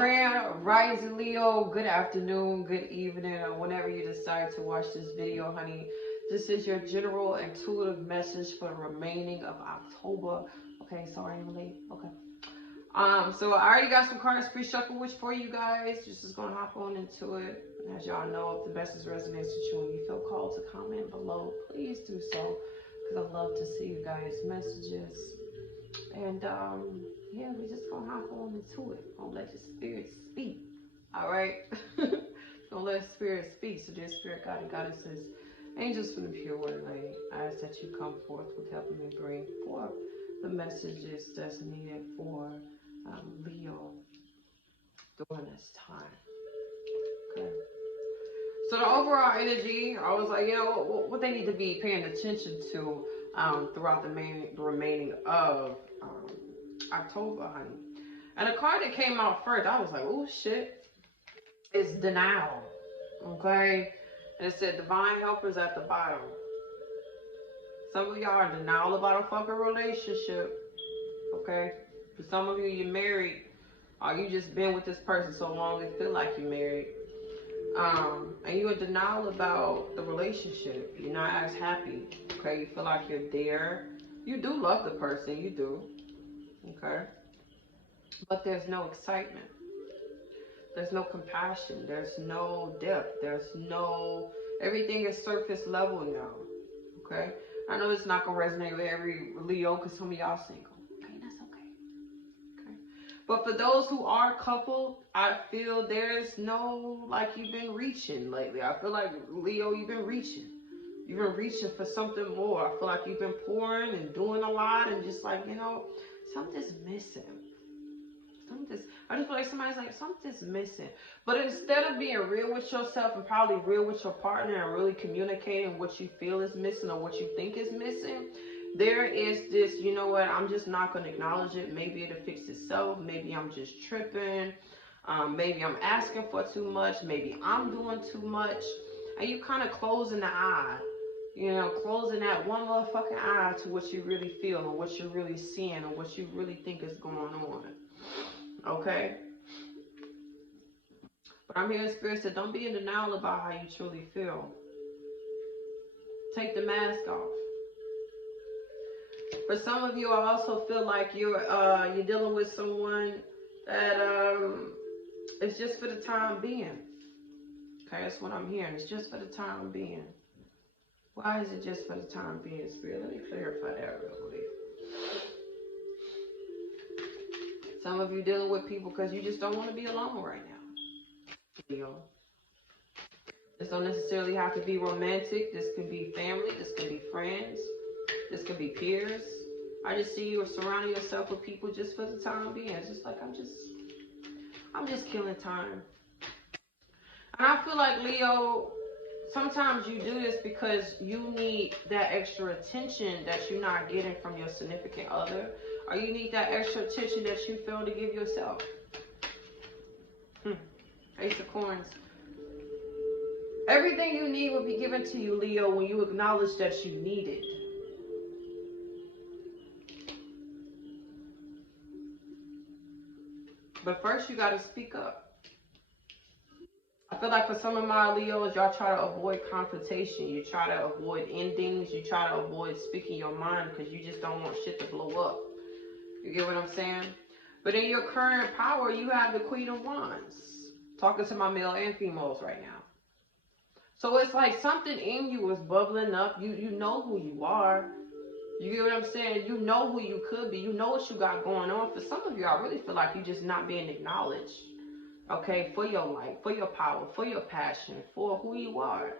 Grand Rising Leo, good afternoon, good evening, or whenever you decide to watch this video, honey. This is your general intuitive message for the remaining of October. Okay, sorry I'm late. Okay. So I already got some cards pre-shuffled which for you guys. Just gonna hop on into it. And as y'all know, if the message resonates with you and you feel called to comment below, please do so. Because I love to see you guys' messages. And yeah, we just gonna hop on into it. Gonna let your spirit speak. All right. Gonna let spirit speak. So, dear spirit, God and goddesses, angels from the pure one light, I ask that you come forth with helping me bring forth the messages that's needed for Leo during this time. Okay. So the overall energy, I was like, you know, what they need to be paying attention to throughout the remaining of October, honey. And the card that came out first, I was like, oh shit, it's denial. Okay? And it said divine helpers at the bottom. Some of y'all are in denial about a fucking relationship. Okay? For some of you, you're married, or you just been with this person so long it feel like you're married. And you're in denial about the relationship. You're not as happy. Okay? You feel like you're there. You do love the person, you do. Okay? But there's no excitement. There's no compassion. There's no depth. There's no... Everything is surface level now. Okay? I know it's not going to resonate with every Leo because some of y'all single. Okay, that's okay. Okay? But for those who are coupled, I feel there's no... Like you've been reaching lately. I feel like, Leo, you've been reaching. You've been reaching for something more. I feel like you've been pouring and doing a lot and just like, you know, something's missing. I just feel like somebody's like, something's missing. But instead of being real with yourself and probably real with your partner and really communicating what you feel is missing or what you think is missing, there is this, you know what, I'm just not going to acknowledge it. Maybe it'll fix itself. Maybe I'm just tripping. Maybe I'm asking for too much. Maybe I'm doing too much. And you kind of closing the eye. You know, closing that one motherfucking eye to what you really feel and what you're really seeing and what you really think is going on. Okay? But I'm hearing spirit said, don't be in denial about how you truly feel. Take the mask off. For some of you, I also feel like you're dealing with someone that it's just for the time being. Okay, that's what I'm hearing. It's just for the time being. Why is it just for the time being, spirit? Let me clarify that real quick. Some of you dealing with people because you just don't want to be alone right now. Leo. This don't necessarily have to be romantic. This can be family. This can be friends. This can be peers. I just see you surrounding yourself with people just for the time being. It's just like, I'm just killing time. And I feel like, Leo, sometimes you do this because you need that extra attention that you're not getting from your significant other. Or you need that extra attention that you fail to give yourself. Ace of Coins. Everything you need will be given to you, Leo, when you acknowledge that you need it. But first, you got to speak up. I feel like for some of my Leos, y'all try to avoid confrontation. You try to avoid endings. You try to avoid speaking your mind because you just don't want shit to blow up. You get what I'm saying? But in your current power, you have the Queen of Wands. Talking to my male and females right now. So it's like something in you is bubbling up. You know who you are. You get what I'm saying? You know who you could be. You know what you got going on. For some of you, I really feel like you're just not being acknowledged. Okay? For your light, for your power, for your passion, for who you are.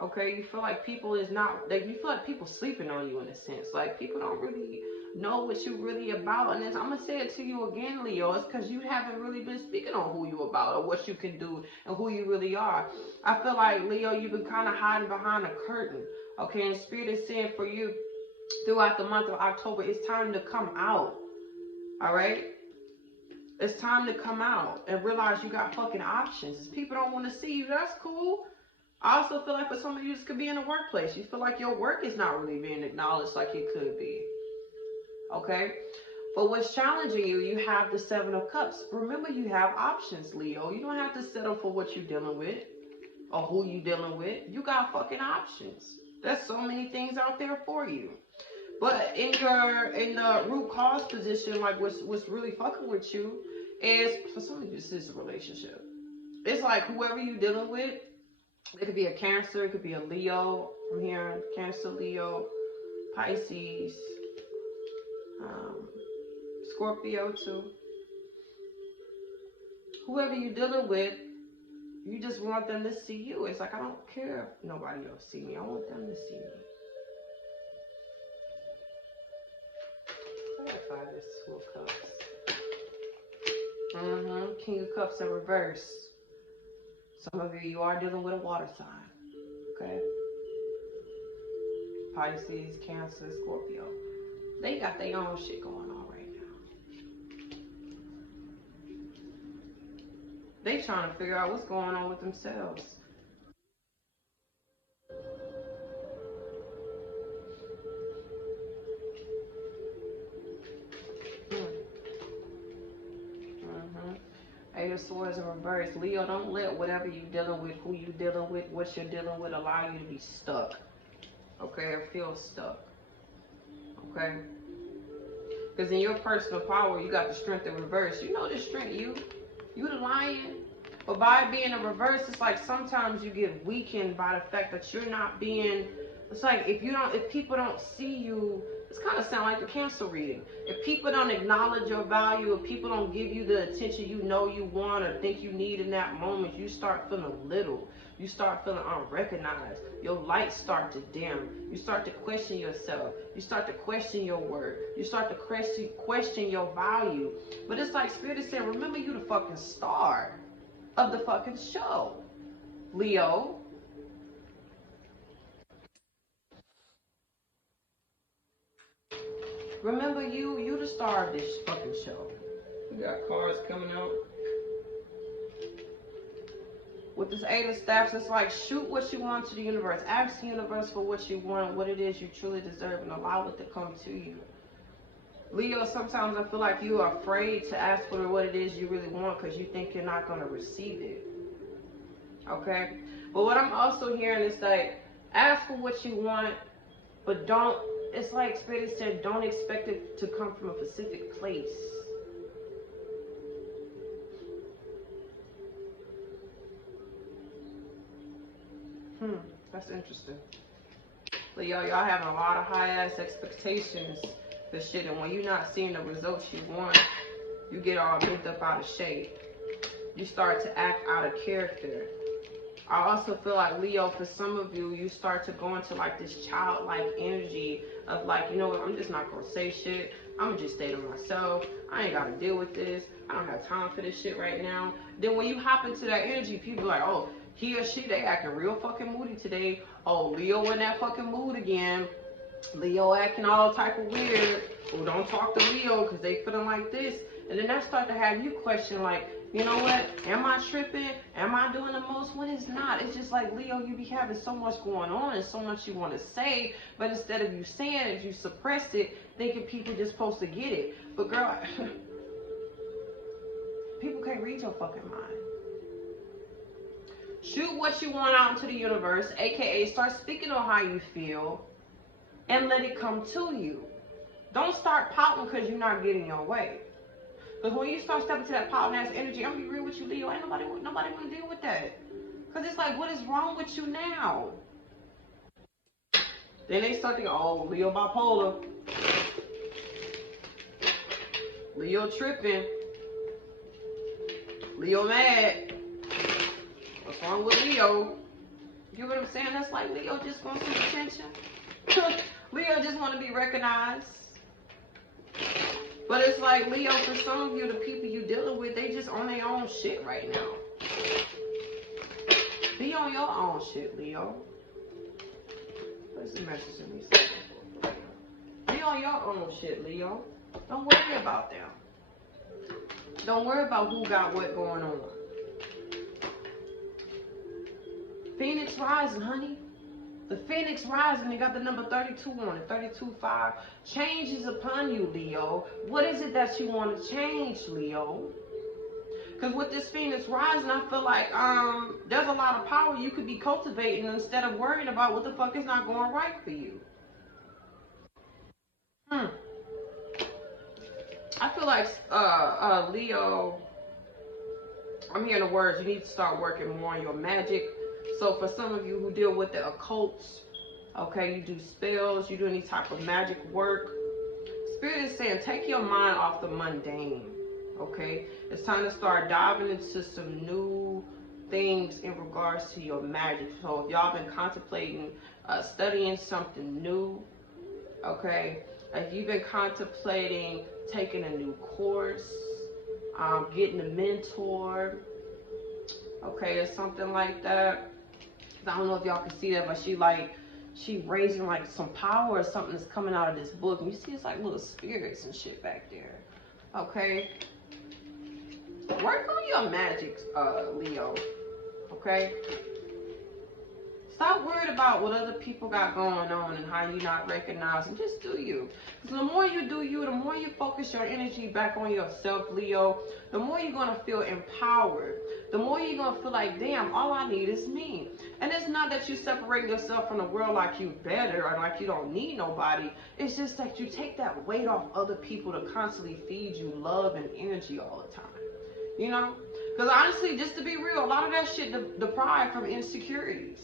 Okay? You feel like people is not... Like, you feel like people sleeping on you in a sense. Like, people don't really know what you're really about. And I'm going to say it to you again, Leo. It's because you haven't really been speaking on who you about or what you can do and who you really are. I feel like, Leo, you've been kind of hiding behind a curtain. Okay? And Spirit is saying for you, throughout the month of October, it's time to come out. All right? It's time to come out and realize you got fucking options. If people don't want to see you, that's cool. I also feel like for some of you, this could be in the workplace. You feel like your work is not really being acknowledged like it could be. Okay? But what's challenging you, you have the Seven of Cups. Remember, you have options, Leo. You don't have to settle for what you're dealing with or who you dealing with. You got fucking options. There's so many things out there for you. But in the root cause position, like what's really fucking with you is, for some of you, this is a relationship. It's like whoever you're dealing with, it could be a Cancer, it could be a Leo from here, Cancer, Leo, Pisces, Scorpio too. Whoever you're dealing with, you just want them to see you. It's like, I don't care if nobody else see me. I want them to see me. I gotta find this Two of Cups. King of Cups in reverse. Some of you are dealing with a water sign. Okay? Pisces, Cancer, Scorpio. They got their own shit going on right now. They trying to figure out what's going on with themselves. Eight of Swords in reverse. Leo, don't let whatever you're dealing with, who you're dealing with, what you're dealing with, allow you to be stuck. Okay? Or feel stuck. Okay? Because in your personal power, you got the Strength in reverse. You know the strength, you the lion. But by it being in reverse, it's like sometimes you get weakened by the fact that you're not being, it's like if people don't see you, it's kind of sound like the Cancer reading. If people don't acknowledge your value, if people don't give you the attention you know you want or think you need in that moment, you start feeling little. You start feeling unrecognized. Your lights start to dim. You start to question yourself. You start to question your worth. You start to question your value. But it's like Spirit is saying, remember, you the fucking star of the fucking show, Leo. Remember, you the star of this fucking show. We got cards coming out. With this Eight of Staffs, it's like shoot what you want to the universe. Ask the universe for what you want, what it is you truly deserve, and allow it to come to you. Leo, sometimes I feel like you are afraid to ask for what it is you really want because you think you're not going to receive it. Okay? But what I'm also hearing is like, ask for what you want, but don't, it's like Spirit said, don't expect it to come from a specific place. That's interesting. Leo, y'all having a lot of high-ass expectations for shit, and when you're not seeing the results you want, you get all bent up out of shape. You start to act out of character. I also feel like, Leo, for some of you, you start to go into like this childlike energy of like, you know what, I'm just not gonna say shit. I'm gonna just stay to myself. I ain't gotta deal with this. I don't have time for this shit right now. Then when you hop into that energy, people are like, oh, he or she, they acting real fucking moody today. Oh, Leo in that fucking mood again. Leo acting all type of weird. Oh, don't talk to Leo because they feeling like this. And then that start to have you question like, you know what, am I tripping? Am I doing the most? When it's not. It's just like, Leo, you be having so much going on and so much you want to say, but instead of you saying it, you suppress it, thinking people just supposed to get it. But girl, people can't read your fucking mind. Shoot what you want out into the universe, aka start speaking on how you feel and let it come to you. Don't start pouting because you're not getting your way. Because when you start stepping to that pouting ass energy, I'm gonna be real with you, Leo, ain't nobody wanna deal with that. Because it's like, what is wrong with you now? Then they start thinking, oh, Leo bipolar. Leo tripping. Leo mad. What's wrong with Leo? You know what I'm saying? That's like, Leo just wants some attention. Leo just want to be recognized. But it's like, Leo, for some of you, the people you dealing with, they just on their own shit right now. Be on your own shit, Leo. What's the message in these? Be on your own shit, Leo. Don't worry about them. Don't worry about who got what going on. Phoenix rising, honey. The Phoenix rising, they got the number 32 on it, 32-5. Change is upon you, Leo. What is it that you want to change, Leo? Because with this Phoenix rising, I feel like there's a lot of power you could be cultivating instead of worrying about what the fuck is not going right for you. Hmm. I feel like Leo, I'm hearing the words, you need to start working more on your magic. So for some of you who deal with the occults, okay, you do spells, you do any type of magic work, Spirit is saying take your mind off the mundane, okay? It's time to start diving into some new things in regards to your magic. So if y'all been contemplating studying something new, okay? If you've been contemplating taking a new course, getting a mentor, okay, or something like that. I don't know if y'all can see that, but she raising like some power or something that's coming out of this book. And you see it's like little spirits and shit back there. Okay? Work on your magic, Leo. Okay? Stop worried about what other people got going on and how you not recognizing. Just do you. Because the more you do you, the more you focus your energy back on yourself, Leo, the more you're going to feel empowered. The more you're going to feel like, damn, all I need is me. And it's not that you separate yourself from the world like you better or like you don't need nobody. It's just that you take that weight off other people to constantly feed you love and energy all the time. You know? Because honestly, just to be real, a lot of that shit deprived from insecurities.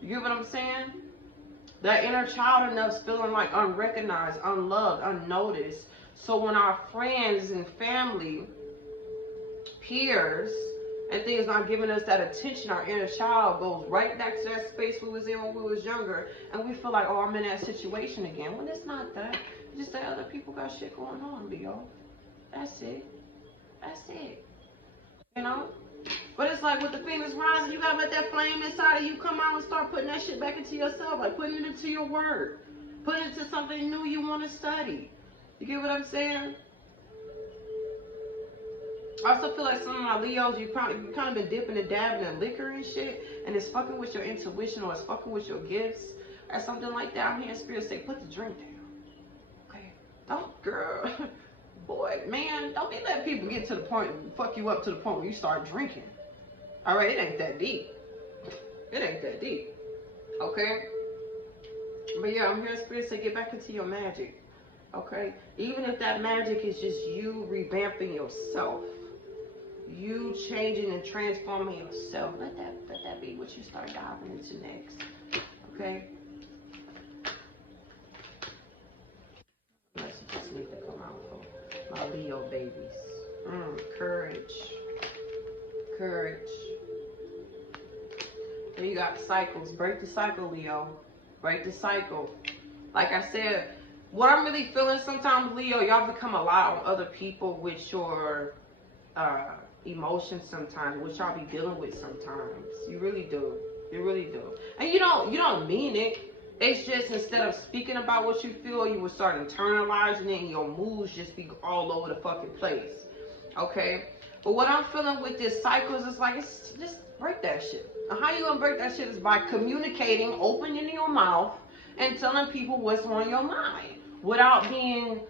You get what I'm saying? That inner child in us feeling like unrecognized, unloved, unnoticed. So when our friends and family, peers, and things not giving us that attention, our inner child goes right back to that space we was in when we was younger, and we feel like, oh, I'm in that situation again. When it's not that. Just that other people got shit going on, Leo. That's it. That's it. You know? But it's like with the Phoenix rising, you gotta let that flame inside of you come out and start putting that shit back into yourself, like putting it into your word, putting it into something new you want to study. You get what I'm saying? I also feel like some of my Leos, you kind of been dipping and dabbing in liquor and shit, and it's fucking with your intuition or it's fucking with your gifts or something like that. I'm hearing Spirit say, put the drink down. Okay? Don't, girl, boy, man, don't be letting people get to the point, fuck you up to the point where you start drinking. All right, it ain't that deep. It ain't that deep. Okay? But yeah, I'm hearing Spirit say get back into your magic. Okay? Even if that magic is just you revamping yourself. You changing and transforming yourself. Let that be what you start diving into next. Okay? Messages need to come out for my Leo babies. Courage. Courage. Then you got cycles. Break the cycle, Leo. Break the cycle. Like I said, what I'm really feeling sometimes, Leo, y'all become a lot on other people with your emotions sometimes, which y'all be dealing with sometimes. You really do. You really do. And you don't mean it. It's just instead of speaking about what you feel, you will start internalizing it and your moods just be all over the fucking place. Okay? But what I'm feeling with this cycles is like, it's just break that shit. And how you gonna break that shit is by communicating, opening your mouth, and telling people what's on your mind without being.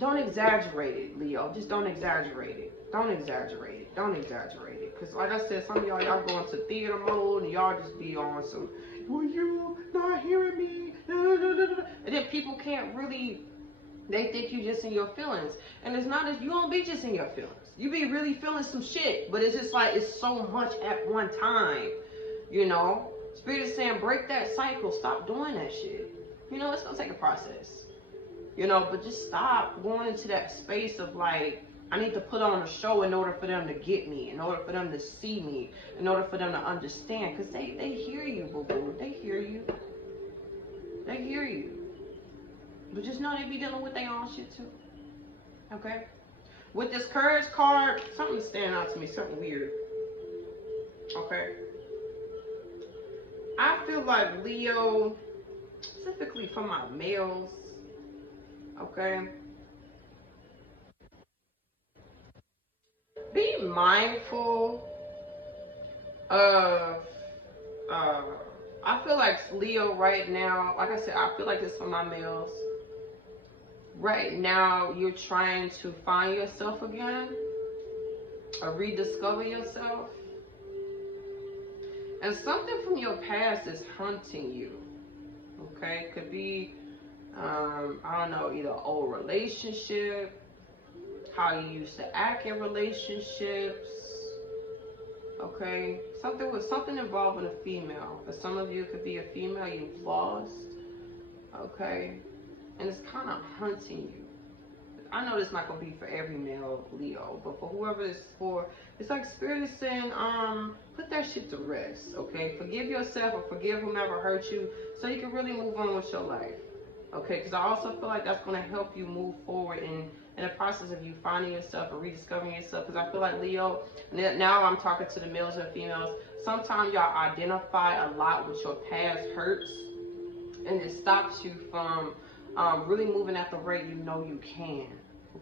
Don't exaggerate it, Leo. Just don't exaggerate it. Don't exaggerate it. Don't exaggerate it. Because like I said, some of y'all go into theater mode and y'all just be on some, well, you not hearing me? And then people can't really, they think you just in your feelings. And it's not, you don't be just in your feelings. You be really feeling some shit. But it's just like, it's so much at one time. You know? Spirit is saying, break that cycle. Stop doing that shit. You know, it's going to take a process. You know, but just stop going into that space of like, I need to put on a show in order for them to get me, in order for them to see me, in order for them to understand. Because they hear you, boo-boo. They hear you. They hear you. But just know they be dealing with their own shit too. Okay? With this courage card, something's standing out to me, something weird. Okay? I feel like Leo, specifically for my males, okay? Be mindful of I feel like Leo right now, like I said, I feel like this for my males. Right now, you're trying to find yourself again or rediscover yourself. And something from your past is hunting you. Okay? Could be, I don't know, either old relationship, how you used to act in relationships. Okay? Something involving a female. For some of you, it could be a female you've lost. Okay? And it's kind of hunting you. I know this not gonna be for every male Leo, but for whoever it's for, it's like Spirit is saying, put that shit to rest, okay? Forgive yourself or forgive whomever hurt you, so you can really move on with your life, okay? Because I also feel like that's gonna help you move forward in the process of you finding yourself or rediscovering yourself. Because I feel like Leo, now I'm talking to the males and females. Sometimes y'all identify a lot with your past hurts, and it stops you from really moving at the rate you know you can.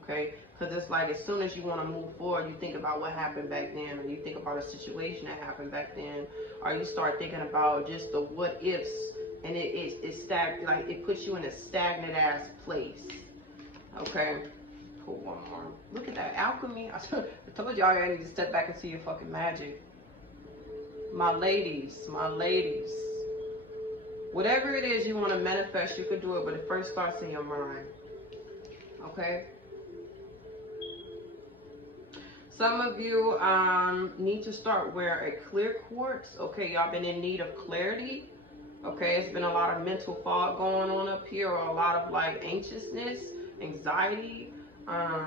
Okay, because it's like as soon as you want to move forward, you think about what happened back then, or you think about a situation that happened back then, or you start thinking about just the what ifs, and it puts you in a stagnant ass place. Okay, pull one more. Look at that alchemy. I told y'all I need to step back and see your fucking magic. My ladies, my ladies. Whatever it is you want to manifest, you could do it, but it first starts in your mind. Okay? Some of you need to start wearing a clear quartz. Okay, y'all been in need of clarity. Okay, it's been a lot of mental fog going on up here, or a lot of like anxiousness, anxiety. I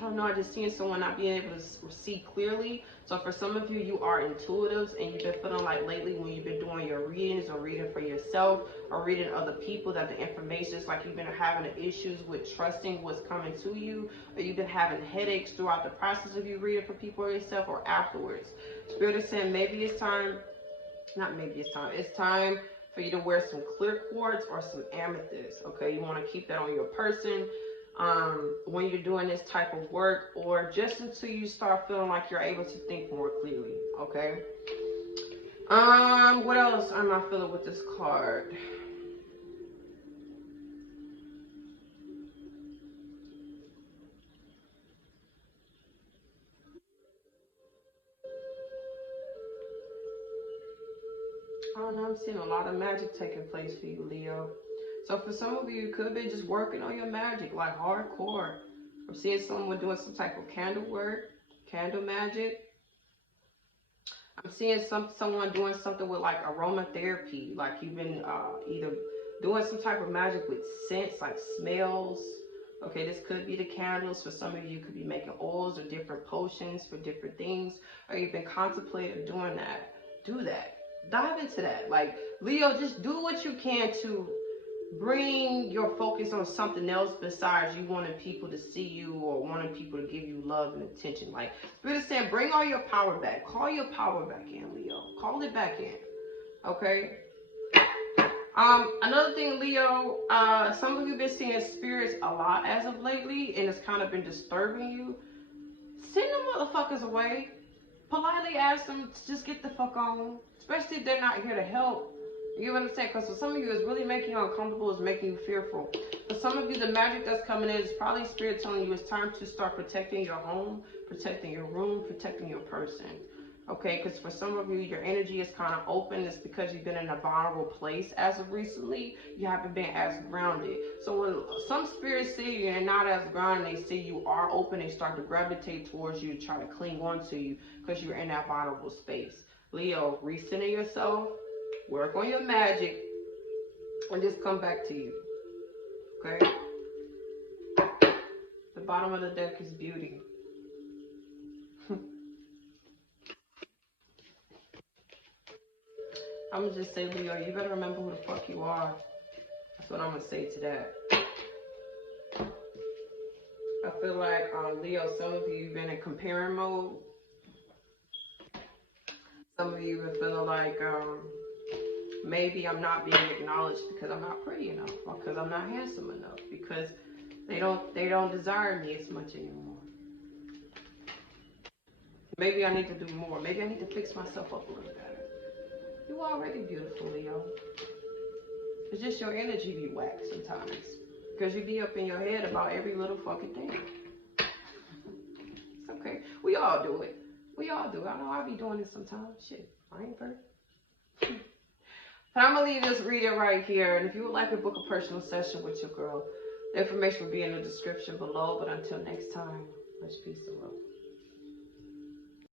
don't know, I just seen someone not being able to see clearly. So for some of you, you are intuitives, and you've been feeling like lately when you've been doing your readings or reading for yourself or reading other people, that the information is like you've been having issues with trusting what's coming to you, or you've been having headaches throughout the process of you reading for people or yourself, or afterwards. Spirit is saying maybe it's time, not maybe it's time for you to wear some clear quartz or some amethyst. Okay, you want to keep that on your person when you're doing this type of work, or just until you start feeling like you're able to think more clearly. Okay. What else am I feeling with this card? I don't know, I'm seeing a lot of magic taking place for you, Leo. So for some of you, you could be just working on your magic, like hardcore. I'm seeing someone doing some type of candle work, candle magic. I'm seeing someone doing something with like aromatherapy, like you've been either doing some type of magic with scents, like smells. Okay, this could be the candles. For some of you, could be making oils or different potions for different things, or you've been contemplating doing that. Do that. Dive into that. Like Leo, just do what you can to bring your focus on something else besides you wanting people to see you or wanting people to give you love and attention. Like Spirit is saying, bring all your power back. Call your power back in, Leo. Call it back in. Okay. Another thing, Leo, some of you been seeing spirits a lot as of lately, and it's kind of been disturbing you. Send them motherfuckers away. Politely ask them to just get the fuck on, especially if they're not here to help. You know what I'm saying? Because for some of you, it's really making you uncomfortable, it's making you fearful. For some of you, the magic that's coming in is probably Spirit telling you it's time to start protecting your home, protecting your room, protecting your person. Okay, because for some of you, your energy is kind of open. It's because you've been in a vulnerable place as of recently. You haven't been as grounded. So when some spirits see you and not as grounded, they see you are open, they start to gravitate towards you, try to cling on to you because you're in that vulnerable space. Leo, recenter yourself, work on your magic, and just come back to you. Okay? The bottom of the deck is beauty. I'm gonna just say, Leo, you better remember who the fuck you are. That's what I'm gonna say to that. I feel like, Leo, some of you have been in comparing mode. Some of you have been feeling like, maybe I'm not being acknowledged because I'm not pretty enough, or because I'm not handsome enough, because they don't desire me as much anymore. Maybe I need to do more. Maybe I need to fix myself up a little better. You already beautiful, Leo. It's just your energy be whack sometimes. Because you be up in your head about every little fucking thing. It's okay. We all do it. We all do it. I know I be doing it sometimes. Shit, I ain't perfect. But I'm going to leave this reading right here. And if you would like to book a personal session with your girl, the information will be in the description below. But until next time, much peace and love.